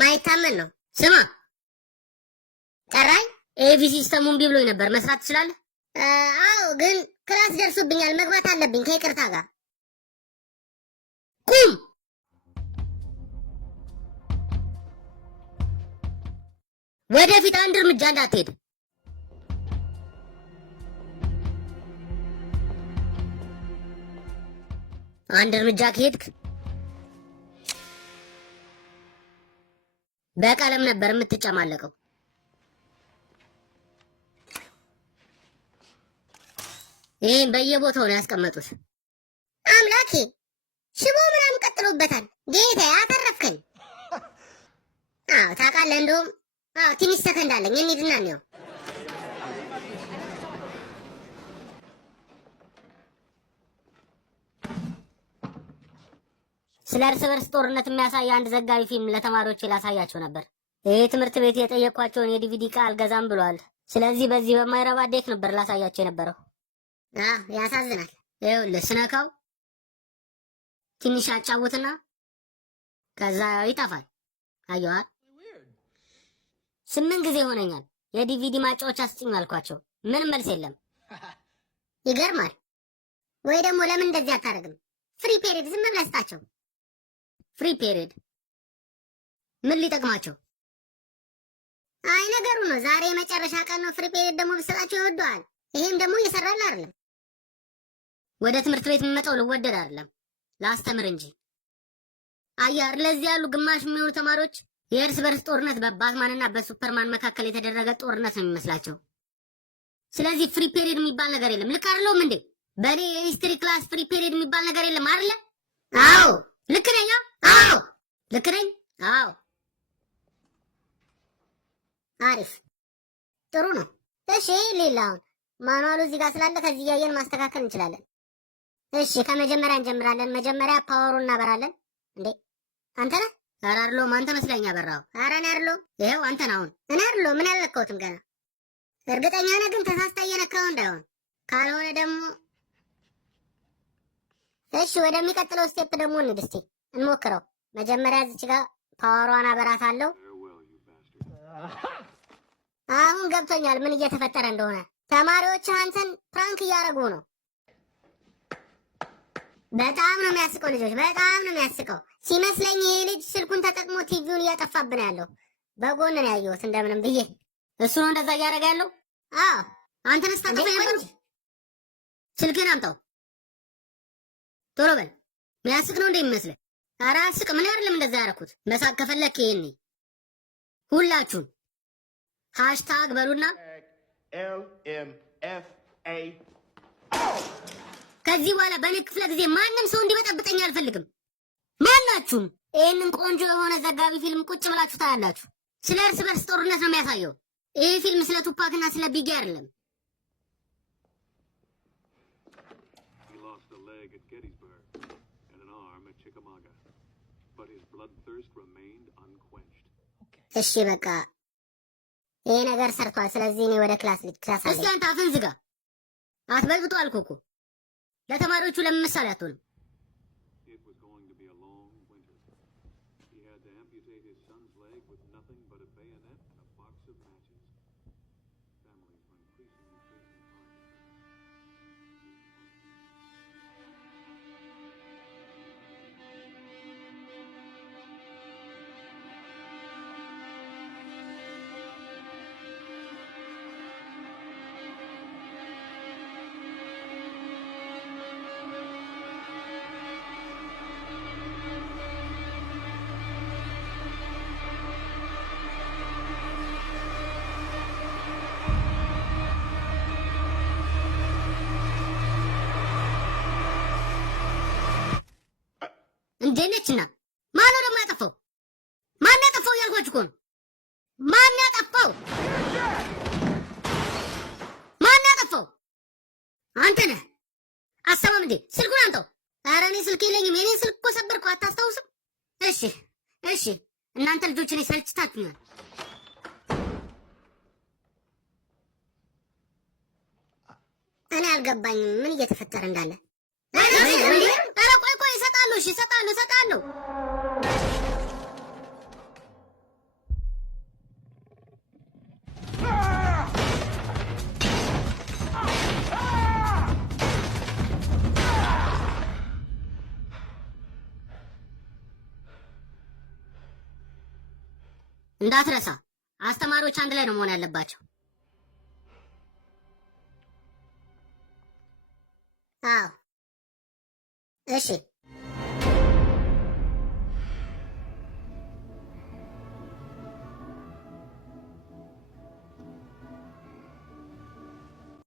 ማይታመን ነው። ስማ ጠራኝ። ኤቪ ሲስተሙን ቢብሎኝ ነበር። መስራት ትችላለህ? አዎ፣ ግን ክላስ ደርሶብኛል። መግባት አለብኝ ከይቅርታ ጋር። ቁም። ወደፊት አንድ እርምጃ እንዳትሄድ። አንድ እርምጃ ከሄድክ በቀለም ነበር የምትጨማለቀው። ይህን በየቦታው ነው ያስቀመጡት። አምላኬ ሽቦ ምናምን ቀጥሎበታል። ጌታ ያተረፍከኝ። አዎ ታውቃለህ፣ እንደውም ትንሽ ሰከንድ አለኝ። እንሂድና እንየው። ስለ እርስ በርስ ጦርነት የሚያሳይ አንድ ዘጋቢ ፊልም ለተማሪዎች ላሳያቸው ነበር። ይህ ትምህርት ቤት የጠየኳቸውን የዲቪዲ ዕቃ አልገዛም ብሏል። ስለዚህ በዚህ በማይረባ ዴክ ነበር ላሳያቸው የነበረው። ያሳዝናል። ይኸውልህ ስነካው ትንሽ አጫውትና ከዛ ይጠፋል። አየዋ 8 ጊዜ ሆነኛል። የዲቪዲ ማጫወቻ ስጭኝ አልኳቸው። ምንም መልስ የለም። ይገርማል። ወይ ደግሞ ለምን እንደዚህ አታደርግም? ፍሪ ፔሪድ ዝም ብለህ ስጣቸው። ፍሪ ፔሪድ ምን ሊጠቅማቸው? አይ ነገሩ ነው። ዛሬ የመጨረሻ ቀን ነው። ፍሪ ፔሪድ ደግሞ ብትሰጣቸው ይወደዋል። ይሄም ደግሞ እየሰራል አይደለም። ወደ ትምህርት ቤት የምመጣው ልወደድ አይደለም ላስተምር እንጂ። አያር ለዚህ ያሉ ግማሽ የሚሆኑ ተማሪዎች የእርስ በርስ ጦርነት በባትማንና በሱፐርማን መካከል የተደረገ ጦርነት ነው የሚመስላቸው። ስለዚህ ፍሪ ፔሪድ የሚባል ነገር የለም። ልክ አይደለሁም እንዴ? በእኔ የሂስትሪ ክላስ ፍሪ ፔሪድ የሚባል ነገር የለም አይደለ? አዎ ልክ ነኝ። አዎ ልክ ነኝ። አዎ አሪፍ ጥሩ ነው። እሺ ሌላውን ማኑዋሉ እዚህ ጋር ስላለ ከዚህ እያየን ማስተካከል እንችላለን። እሺ ከመጀመሪያ እንጀምራለን። መጀመሪያ ፓወሩን እናበራለን። እንዴ አንተ ነህ? ኧረ አይደለሁም። አንተ መስለኝ ያበራው። ኧረ እኔ አይደለሁም። ይኸው አንተ ነህ። አሁን እኔ አይደለሁም። ምን አልነካሁትም ገና። እርግጠኛ ነህ ግን ተሳስተህ እየነካኸው እንዳይሆን። ካልሆነ ደግሞ እሺ ወደሚቀጥለው ስቴፕ ደግሞ እንሂድ። እስኪ እንሞክረው። መጀመሪያ እዚች ጋር ፓወሯን አበራታለሁ። አሁን ገብቶኛል ምን እየተፈጠረ እንደሆነ። ተማሪዎች አንተን ፕራንክ እያደረጉ ነው። በጣም ነው የሚያስቀው ልጆች፣ በጣም ነው የሚያስቀው። ሲመስለኝ ይሄ ልጅ ስልኩን ተጠቅሞ ቲቪውን እያጠፋብን ያለው። በጎን ነው ያየሁት እንደምንም ብዬ። እሱ ነው እንደዛ እያደረገ ያለው? አዎ አንተን ስታጠፋ ነበር። ስልክህን አምጣው ቶሎ በል። የሚያስቅ ነው እንደሚመስልህ? ኧረ አስቅ። ምን አይደለም እንደዛ ያደረኩት። መሳቅ ከፈለክ ይሄኔ ሁላችሁም ሃሽታግ በሉና LMFA ከዚህ በኋላ በእኔ ክፍለ ጊዜ ማንም ሰው እንዲበጠብጠኝ አልፈልግም። ማናችሁም ይህንን ቆንጆ የሆነ ዘጋቢ ፊልም ቁጭ ብላችሁ ታያላችሁ። ስለ እርስ በርስ ጦርነት ነው የሚያሳየው። ይህ ፊልም ስለ ቱፓክና ስለ ቢጊ አይደለም። እሺ በቃ ይሄ ነገር ሰርቷል። ስለዚህ እኔ ወደ ክላስ ክላስ አለ። እስኪ አንተ አፍን ዝጋ። አትበጥብጡ አልኩህ እኮ። ለተማሪዎቹ ለምን ምሳሌ አትሆንም? እንዴነችና ማን ነው ደግሞ ያጠፋው? ማን ያጠፋው ያልኳችሁ እኮ ነው። ማን ያጠፋው? ማን ያጠፋው? አንተ ነህ። አሰማም እንዴ? ስልኩን አምጣው። ኧረ እኔ ስልክ የለኝም። የኔ ስልክ እኮ ሰበርኩ። አታስታውስም? እሺ እሺ፣ እናንተ ልጆች እኔ ሰልችታችሁኛል። እኔ አልገባኝም ምን እየተፈጠረ እንዳለ። ኧረ ቆይ ቆይ፣ እሰጣለሁ። እሺ እሰጣለሁ። እንዳትረሳ፣ አስተማሪዎች አንድ ላይ ነው መሆን ያለባቸው። አዎ እሺ